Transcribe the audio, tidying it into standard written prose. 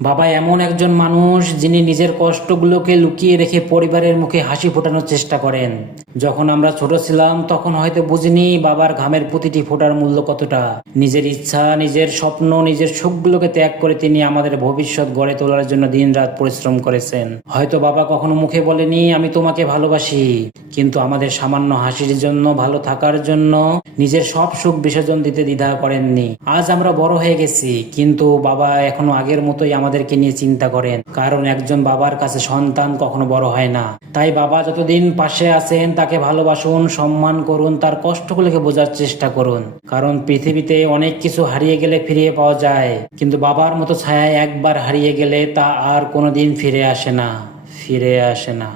বাবা এমন একজন মানুষ যিনি নিজের কষ্টগুলোকে লুকিয়ে রেখে পরিবারের মুখে হাসি ফোটানোর চেষ্টা করেন। যখন আমরা ছোট ছিলাম তখন হয়তো বুঝিনি বাবার ঘামের প্রতিটি ফোঁটার মূল্য কতটা। নিজের ইচ্ছা, নিজের স্বপ্ন, নিজের সুখগুলোকে ত্যাগ করে তিনি আমাদের ভবিষ্যৎ গড়ে তোলার জন্য দিনরাত পরিশ্রম করেছেন। হয়তো বাবা কখনো মুখে বলেনি আমি তোমাকে ভালোবাসি, কিন্তু আমাদের সামান্য হাসির জন্য, ভালো থাকার জন্য নিজের সব সুখ বিসর্জন দিতে দ্বিধা করেননি। আজ আমরা বড় হয়ে গেছি, কিন্তু বাবা এখনো আগের মতোই আমাদেরকে নিয়ে চিন্তা করেন, কারণ একজন বাবার কাছে সন্তান কখনো বড় হয় না। তাই বাবা যতদিন পাশে আছেন তাকে ভালোবাসুন, সম্মান করুন, তার কষ্টগুলোকে বোঝার চেষ্টা করুন। কারণ পৃথিবীতে অনেক কিছু হারিয়ে গেলে ফিরিয়ে পাওয়া যায়, কিন্তু বাবার মতো ছায়া একবার হারিয়ে গেলে তা আর কোনোদিন ফিরে আসে না।